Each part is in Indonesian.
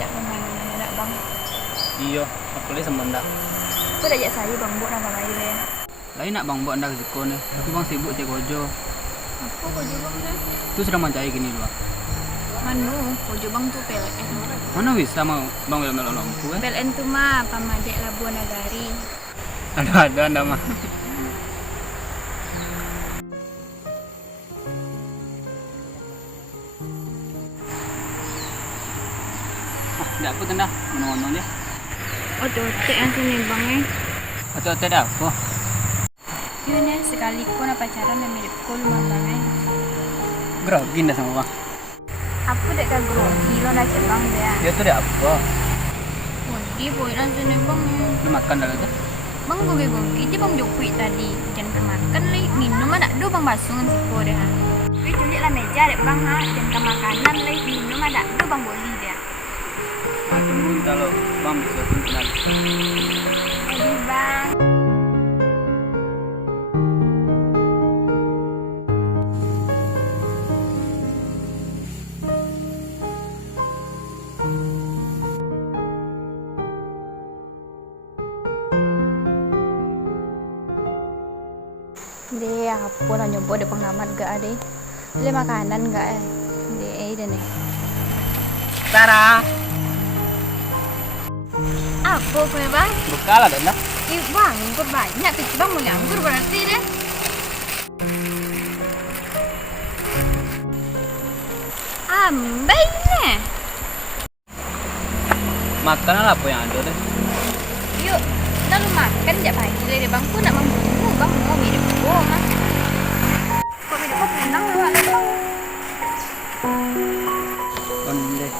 cak mana nak bang. Iya, aku lihat sama ndak. Aku dah ajak saya bang buat nama lain le. Lain nak bang buat ndak rezeki ni. Tapi bang sibuk cek kojo. Apa kau bang le? Tu sedang mencari gini dua. Manu, kau bang tu PLN. Mana bisa mau bang melo lampu PLN tu mah Pamadek Labuan Nagari. Ada anda mah. Tidak apa tenda, ngono dia. Oh dotek yang sini bang Atau tidak apa? Yun sekali ko na pacaran na mirip ko lumabang Grogi dah sama bang. Aku dek ka grogi lo na bang dia. Dia tu dia apa? Hindi boy lang sini bang. Lu makan dah tu? Bang gogi-gogi di bang jokui tadi. Jangan kemakan lagi minum ada do bang basungan si ko deh. Wih culik lah meja dek bang ha. Jangan ke makanan lagi minum ada do bang boli dia. Aku minta lo bang bisa tinggal. Edi bang. Deh, apa lah nyoba deh pengamat gak ada. Beli makanan gak deh nih. Sarah. Apa kue bang? Bekal ada ndak? Ih bang, kok banyak tuh bang mau nganggur berarti deh. Ambil nih. Makan lah apa yang ada deh. Yuk, kita lu makan aja pagi deh bang. Ku nak membunuh bang mau mirip gua mah. Kok mirip gua penang lu ada bang? Ondeh.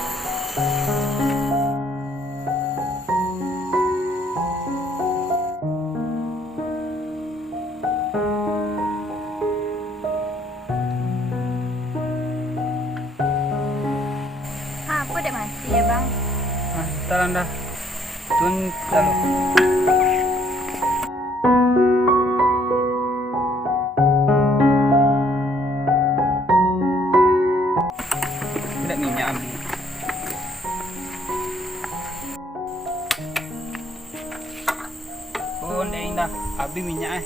Apa dek mati ya bang? Ntar anda. Tun kalau. Tidak minyak ambil. Oh, ndeng dah. Habis minyak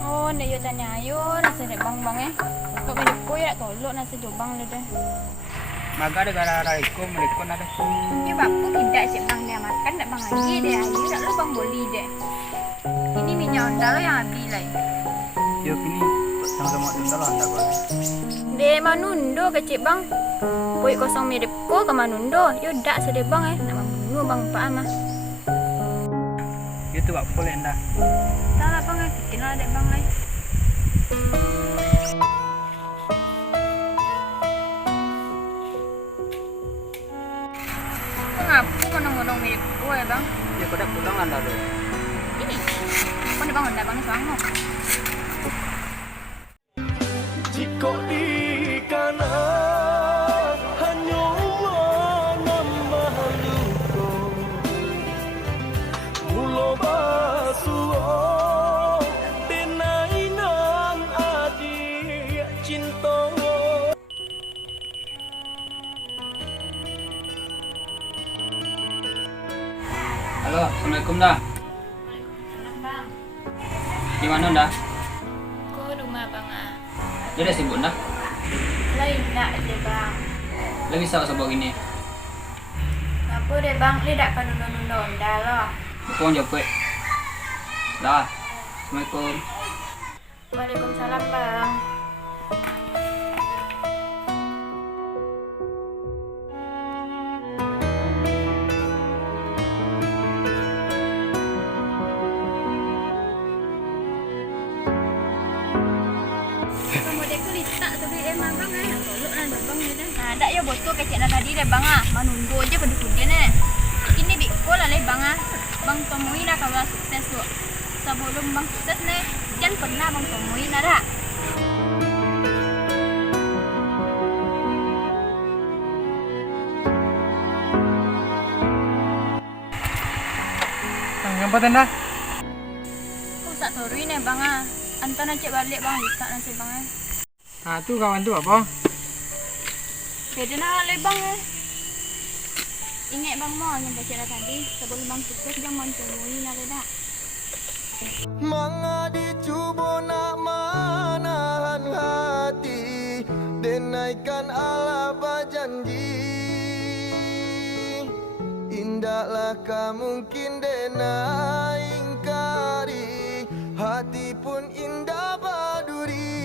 Oh, nih yuk tanya ayo nasi dek bang bang Kok mirip gua ya tolok nasi jobang deh. Maga ada gara-gara ikut mereka ada. Ya bapu tidak sih bang dia makan tak bang lagi deh ayo tak lu bang boli deh. Ini minyak onda lo yang habis lah. Yo kini sama-sama tentang anda kau. Deh manundo kecil bang. Poi kosong mirip ko ke manundo. Yo dak sedih bang nak membunuh bang pak mah. Itu apa boleh anda? Tak lah bang bikin lah dek bang lah. Ngapu ngodong-ngodong mirip ko ya bang. Ya kau dah pulang anda tu. Ini. Kau nih bang onda bang soang mo. Jika di kanan hanya nama luka mulo basuh benainan adik cinta. Halo, assalamualaikum dah. Waalaikumsalam bang. Di mana dah? Ko rumah bang ah. Dia dah sibuk dah. Lain nak deh bang. Lagi bisa sebab gini. Apa deh bang? Dia dak kan nunda onda loh. Aku orang jawab. Dah. Assalamualaikum. Waalaikumsalam bang. Kamu dek tu litak tu duit emang bang tolok lah bang ni dah. Ada ya botol kecik dah tadi deh bang ah. Manundo aja kedua-kedua ni. Ini biko lah leh bang ah. Bang temui lah kalau sukses tu. Sebelum bang sukses ni, jangan pernah bang temui nada. Ngapa tenda? Kau tak tahu ni bang ah. Antar nak cek balik bang litak nasi bang ah. Ah tu kawan tu apa? Beda nak le bang ah. Ingat bang mo yang baca tadi sebelum bang sukses bang mau temui nareda. Mga dicubo nak manahan hati, denaikan ala janji. Indahlah mungkin denai ingkari, hati pun indah baduri.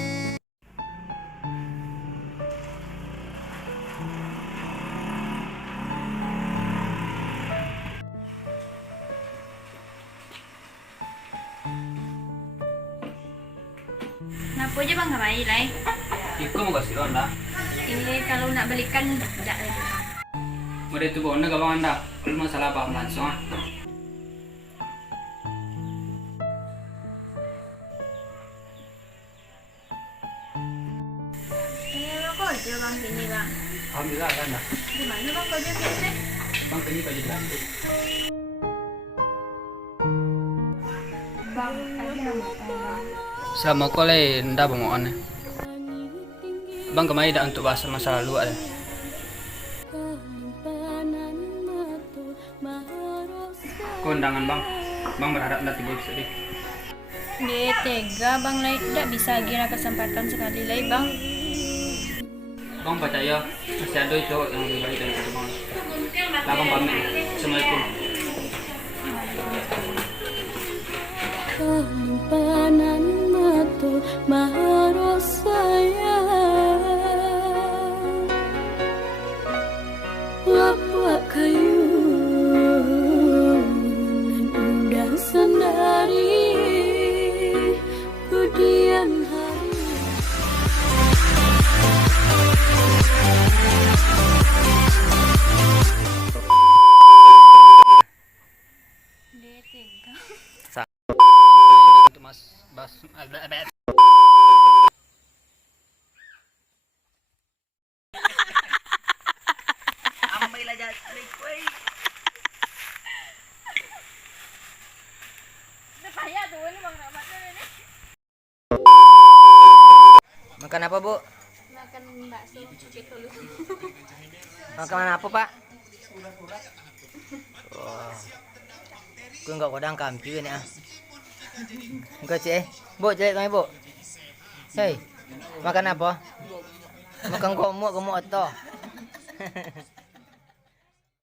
Kenapa aja bang nggak baik lah? Iko mau kasih anda. Kalau nak belikan tidak lagi. Mereka tu bawa naga bang anda. Kalau masalah apa langsung ah. Kok aja bang sini bang? Alhamdulillah anda. Di mana bang kerja biasa? Bang ini baju cantik. Bang, tadi bang. Selama kau le nda bangun. Bang kemari dah untuk bahas masa lalu ada. Kau undangan bang. Bang berharap nanti bisa deh. Dia tega bang lai tidak bisa gira kesempatan sekali lai bang. Bang percaya masih ada itu yang lebih baik dari itu bang. Lah bang pamit. Assalamualaikum. Kalimpanan matu maharos sayang, lapak kayu nan udah sendiri kemudian hari. Dia tega. Untuk mas bas. Payah tuh ini bang rapatnya ini. Makan apa, Bu? Makan bakso ketulus. Makan apa, Pak? Wah. Gue enggak kodang kampi ini ah. Enggak sih. Bu, jelek kami, Bu. Hei. Makan apa? Makan gemuk atau?